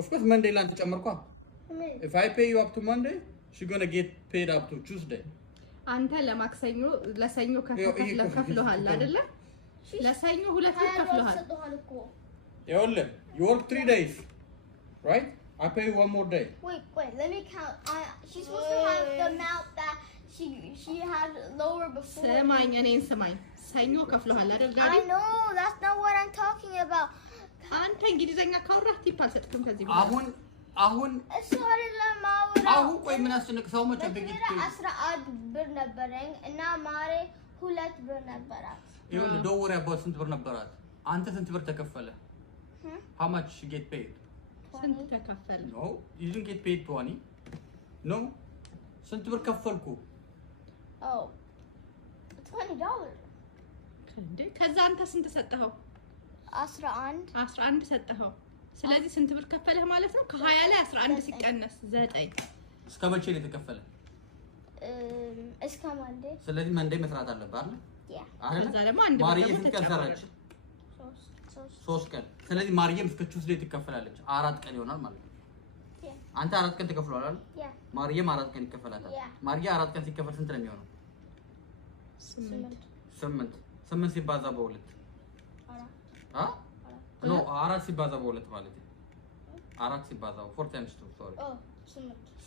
Of course Monday ላንተ ጨመርኳ if I pay you up to Monday she's going to get paid up to Tuesday አንተ ለማክሰኞ ለሰኞ ከፍለሃል አይደለ ለሰኞ ሁለት ብር ከፍለሃል ይኸውልህ you work 3 days right I pay you one more day wait let me count she's supposed to have the amount that she had lower before ሰማኝ እኔን ሰማኝ ሰኞ ከፍለሃል አይደል ዳዲ I know that's not what I'm talking about አንተ እንግሊዘኛ ካወራህ ቲፕ አልሰጥክም ከዚህ አሁን እሱ አይደለም ማውራ አሁን ቆይ ምን አስጨነቅ ሰው መቼ በግድ 11 ብር ነበረኝ እና ማሬ 2 ብር ነበራት ይኸውልህ ደወር ያባው ስንት ብር ነበራት አንተ ስንት ብር ተከፈለ how much she get paid ስንት ተከፈለ no you didn't get paid 20 no ስንት ብር ከፈልኩ oh $20 እንዴ ከዛ አንተ ስንት ሰጠኸው 11 ሰጠኸው ስለዚህ ስንት ብር ከፈለህ ማለት ነው ከ20 ላይ 11 ሲቀነስ 9 እስከ መቼ ነው የተከፈለ እስከ ማንዴ ስለዚህ ማንዴ መስራት አለበት አይደል አይደል ከዛ ደግሞ አንድ ማርዬ ስንት ቀን ሰራች 3 ቀን ስለዚህ ማርዬም እስከ ቱስዴይ ትከፈላለች 4 ቀን ይሆናል ማለት ነው አንተ 4 ቀን ተከፍሏል አይደል ማርዬም 4 ቀን ይከፈላታል ማርዬ 4 ቀን ሲከፈል ስንት ነው የሚሆነው 8 ሲባዛ በሁለት no 4 ሲባዛ በሁለት ማለት ነው 4 ሲባዛ 4 times 2 sorry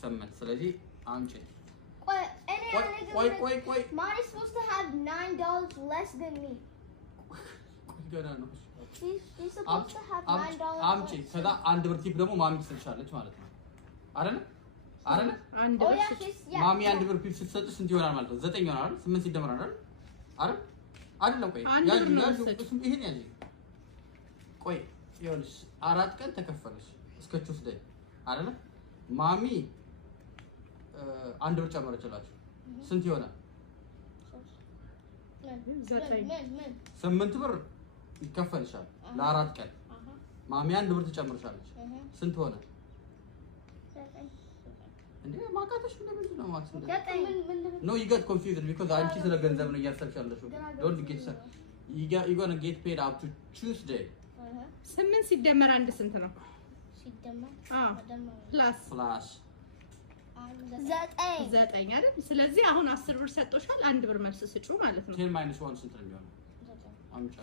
8 ስለዚህ አምጪ ቆይ Mari is supposed to have $9 less than me ገና ነው she's supposed to have $9 አምጪ ከዛ አንድ ብር ቲፕ ደግሞ ማሚ ትሰጥሻለች ማለት ነው አይደል አንድ ብር ማሚ አንድ ብር ቲፕ ስትሰጥ ስንት ይሆናል ማለት ነው 9 ይሆናል 8 ሲደመር አይደል ቆይ ይሄን ያጂ ቆይ ይኸውልሽ 4 ቀን ተከፈለሽ እስከ ቱስዴይ አይደል ማሚ አንድ ብር ጨመረችላችሁ ስንት ይሆናል 8 ብር ይከፈልሻል ለ4 ቀን ማሚ አንድ ብር ትጨምርሻለች ስንት ሆነ እንዴ ማቃተሽ ምንድን ነው ማክስ no you got confused because አንቺ ስለ ገንዘብ ነው እያሰብሻለሽ don't get you gonna get paid up to Tuesday 8 ሲደመር አንድ ስንት ነው ፕላስ 9 አይደል ስለዚህ አሁን 10 ብር ሰጥቶሻል አንድ ብር መልስ ስጩ ማለት ነው 10 - 1 ስንት ነው የሚሆነው አምጫ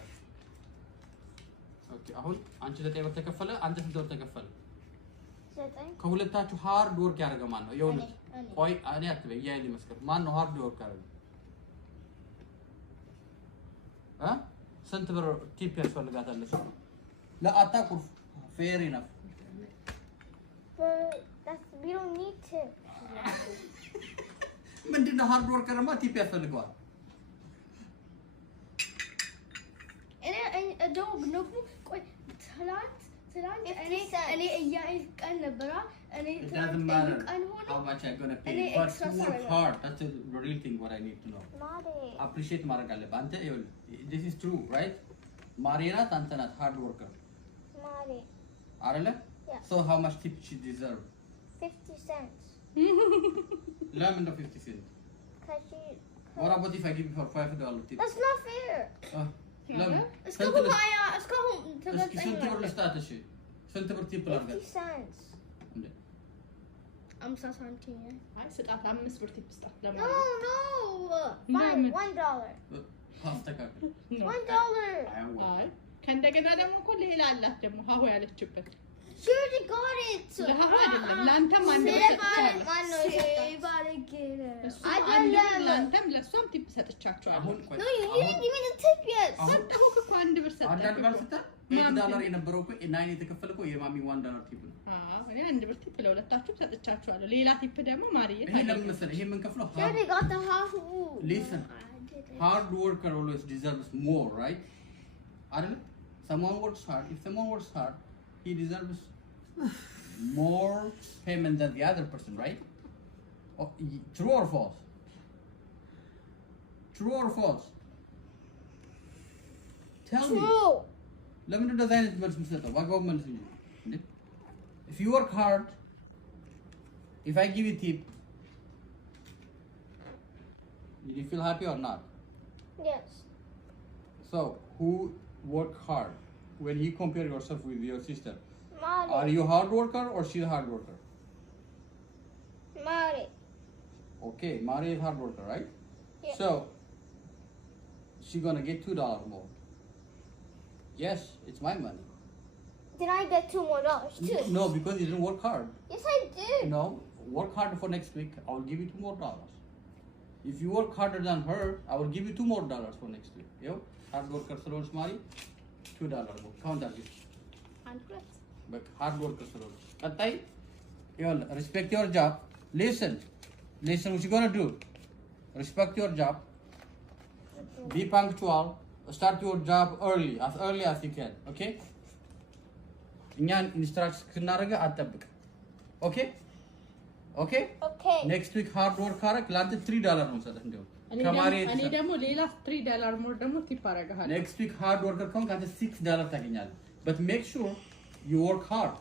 ኦኬ አሁን አንቺ 9 ብር ተከፈለ አንተ ስንት ብር ተከፈለ 9 ከሁለታችሁ ሃርድ ወርክ ያደረገ ማን ነው የሆነ ቆይ እኔ አትበይ ያይል መስከር ማን ነው ሃርድ ወርክ ያደረገ ስንት ብር ቲፕ ያስፈልጋታል ለአታቁር fair enough we don't need to ምንድነው ሃርድ ወርከር ማለት ቲፕ ያስፈልገዋል እኔ ነው ቆይ ትላንት እኔ ቀን ነበር እኔ ትላንት ቀን ሆነ how much I'm going to pay but you work hard that's the real thing what I need to know appreciate ማድረግ አለበት አንተ this is true right ማሪናት አንተ ናት ሃርድ ወርከር ማሪ አይደለ so how much tip she deserve 50 cents ለምን ነው 50 cents what about if I give her $5 tip that's not fair ለምን እስካሁን ስንት ብር ልስጣት እሺ ስንት ብር ቲፕ ላድርጋት 50 cents እንዴ 50 ሳንቲም አይ ስጣት 5 ብር ቲፕ ስጣት no $1 አስተካክል $1 አይ ከእንደገና ደግሞ እኮ ሌላ አላት ደግሞ ሀሁ ያለችበት she already got it ለሀሁ አይደለም ላንተም አንድ ብር ሰጥቻለሁ ላንተም ለሷም ቲፕ ሰጥቻቸዋለሁ አሁን ቆይ no you didn't give me the tip yet ሰጥሁክ እኮ አንድ ብር አንድ ብር ሰጥተህ $8 የነበረው እኮ 9 የተከፈለው የማሚ $1 ቲፕ ነው እኔ አንድ ብር ቲፕ ለሁለታችሁም ሰጥቻችኋለሁ ሌላ ቲፕ ደግሞ ማርዬ ይሄ ለምን መሰለህ ይሄ ምን ከፍለው she already got the half listen hard worker always deserves more right አይደል someone works hard if someone works hard he deserves more payment than the other person right oh, true or false tell me ለምን እንደዛ አይነት መልስ የምትሰጠው ዋጋው መልስ እንዴ if you work hard if I give you tip do you feel happy or not yes so who work hard when you compare yourself with your sister Are you hard worker or she a hard worker? Mari. Okay, Mari is hard worker, right? Yeah. So she gonna get $2 more. Yes, it's my money. Then I get $2 more too. No, because you didn't work hard. Yes, I did. No, work harder for next week. I will give you $2 more. If you work harder than her, I will give you $2 more for next week. Yo, hard worker Saroj Mari, $2 more. Count that. 100. But hard worker Saroj. Katai, you respect your job. Listen, what you gonna do? Respect your job. Be punctual. Start your job early as you can. Okay? Inyan instructions kinaraga atabik. Okay? Okay? Okay. Next week hard work karak lante $3 ነው ሰደንደው እኔ ደግሞ ሌላ $3 ሞር ደግሞ ቲፕ አደርግሃለሁ። Next week hard worker ከሆንክ አንተ $6 ታገኛለህ. But make sure you work hard.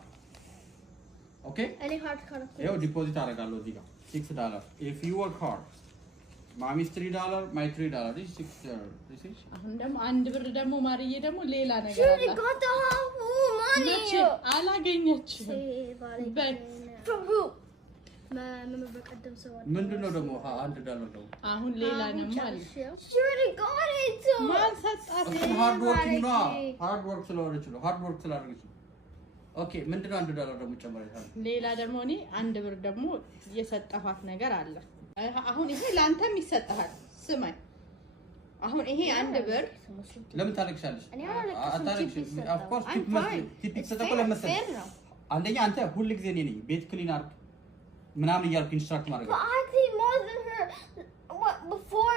Okay? Any hard card. ይኸው ዲፖዚት አደርጋለሁ እዚህ ጋር $6. If you work hard. Mommy's $3, my $3. This is $6. This is አሁን ደግሞ አንድ ብር ደግሞ ማርዬ ደግሞ ሌላ ነገር She አለ። got the whole money. መቼ አላገኘችም። በል From who? በቀደም ሰው ምንድነው ደግሞ $100 ነው? አሁን ሌላ ነው ማለት She already got it too. ማን ሰጣት? ሃርድ ወርኪንግ ነው። ሃርድ ወርክ ስለሆነች ነው። ሃርድ ወርክ ስላደረገች ነው። ኦኬ ምንድነው $1 ደግሞ ጨምረሻል? ሌላ ደግሞ እኔ አንድ ብር ደግሞ የሰጠኋት ነገር አለ። አሁን ይሄ ላንተም ይሰጥሃል። ስማኝ አሁን ይሄ አንድ ብር ለምን ታለቅሻለሽ? እኔ አላለቅስም። Of course ቲፕ ይሰጣል ለመሰለኝ። አንደኛ አንተ ሁሉ ጊዜ እኔ ነኝ ቤት ክሊን አድርግ ምናምን እያልኩ ኢንስትራክት ማድረግ But I cleaned more than her. What before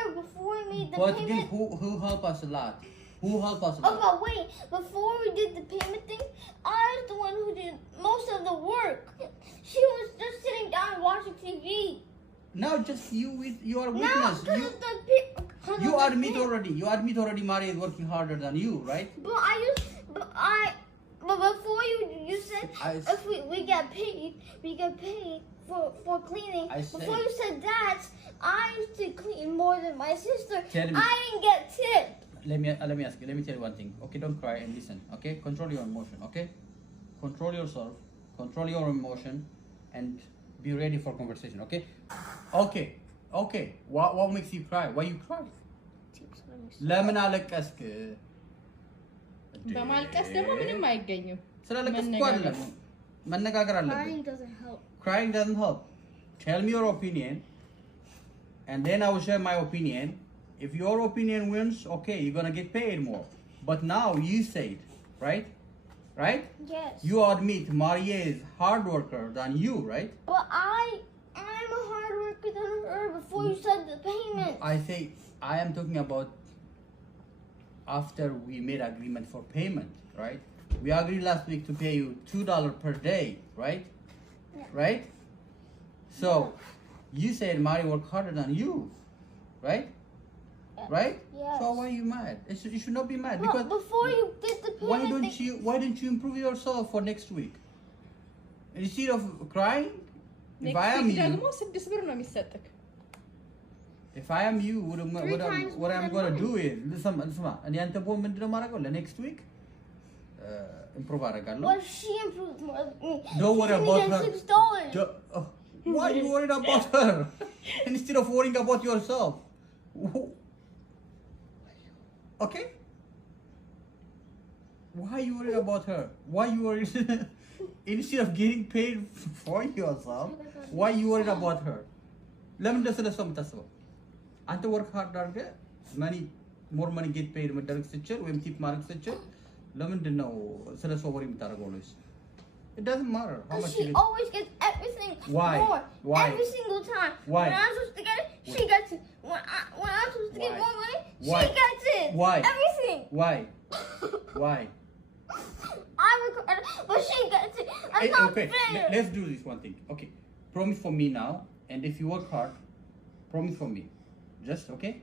we made the But payment? who helped us a lot? Who helped us a Oh, lot? but wait. Before we did the payment thing, I was the one who did most of the work. She was just sitting down watching TV. Now just you are Now, witness. because You admit already Mari is working harder than you, right? But before you said I- if we get paid for cleaning. I say- Before you said that, I used to clean more than my sister. Tell me. I didn't get tipped. Let me ask you. Let me tell you one thing. Okay, don't cry and listen. Okay, control your emotion. Okay, control yourself. Control your emotion, and be ready for conversation. Okay. Okay. What makes you cry? Why you cry? ለምን አለቀስክ? በማልቀስ ደግሞ ምንም አይገኝም። ስላለቀስክ እኮ አይደለም መነጋገር አለብን። Crying doesn't help. Crying doesn't help. Tell me your opinion, and then I will share my opinion. If your opinion wins, okay, you're gonna get paid more. But now you say it, right? Right? Yes. You admit Maria is hard worker than you, right? But I'm a hard worker than her before you said the payment. I say I am talking about after we made agreement for payment, right? We agreed last week to pay you $2 per day, right? Yeah. Right? So you said Mari worked harder than you, right? Right? Yes. So why are you mad? You should not be mad But because before you did the payment, why don't you improve yourself for next week? Instead of crying, if I am ኔክስት you, ደግሞ 6 ብር ነው የሚሰጥክ። if I am you, what I'm times gonna more do is listen. እኔ አንተ ቦም ምንድነው ማድረገው ለኔክስት ዊክ ኢምፕሩቭ አደርጋለሁ። well, she improved more than me. Don't worry She about did her. $6. Why are you worried about her instead of worrying about yourself? Okay? Why are you worried about her? Why you worried instead of getting paid for yourself? Why you worried about her? ለምን ስለሷ የምታስበው? አንተ ወርክ ሃርድ አድርገህ ሞር መኒ ጌት ፔይድ መደረግ ስትችል ወይም ቲፕ ማድረግ ስትችል ለምንድን ነው ስለሷ ወሬ የምታደርገው? ነው It doesn't matter how much She you get. always gets everything Why? more. Why? Every single time. Why? When I'm supposed to get it, she gets it. When I'm supposed to get Why? more money, Why? she gets it. Why? Everything. Why? Why? I record, but she gets it. That's Hey, not okay, fair. let's do this one thing. Okay, promise for me now, and if you work hard, promise for me. Just okay.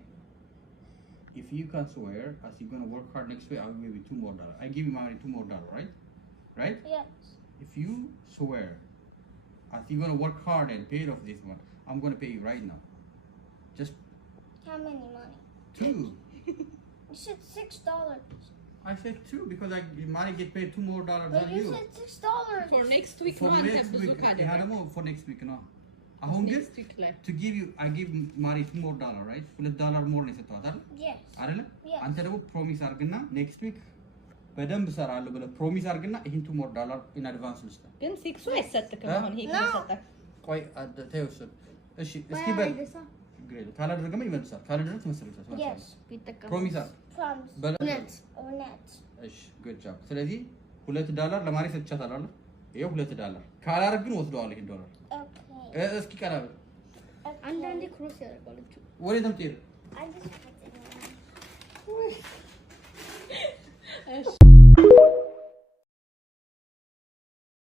If you can swear, as you're gonna work hard next week, I'll give you $2 more. I give you money $2 more, right? Right? Yes. If you swear, as you're gonna work hard and pay off this one, I'm gonna pay you right now. Just How many money? 2. You said $6. I said 2 because Mari get paid $2 more But than you you. said $6. for next week For ነው አንተ next ብዙ week, ካደረክ yeah, no, for next week, no. አሁን ግን next week ላይ to give you, I give Mari $2 more, right? $2 more ነው የሰጠኋት አይደል? Yes. አይደለ? Yes. አንተ ደግሞ ፕሮሚስ አድርግና next week በደንብ እሰራለሁ ብለህ ፕሮሚስ አድርግና ይሄን $2 more in advance ልስጥ። ግን 6 አይሰጥክም እ? አሁን ይሄ No. ከሰጠክ ቆይ ተይወስድ። እሺ እስኪ Why በል are this up? ግሬድ ካላደረገማ ይመልሳል። ካላደረገ ትመስልሻል። Yes. ቢጠቀም ፕሮሚስ አድርግ። Promise. በለ Net. Or net. እሺ good job። ስለዚህ $2 ለማሪ ሰጥቻታለሁ አይደል? ይሄው $2 ካላደረግ ግን ወስደዋለሁ ይሄን ዶላር። Okay. እስኪ ቀላል አንዳንዴ ክሮስ ያደርጋል እጁ። ወዴት ነው የምትሄደው? I just put it in. እሺ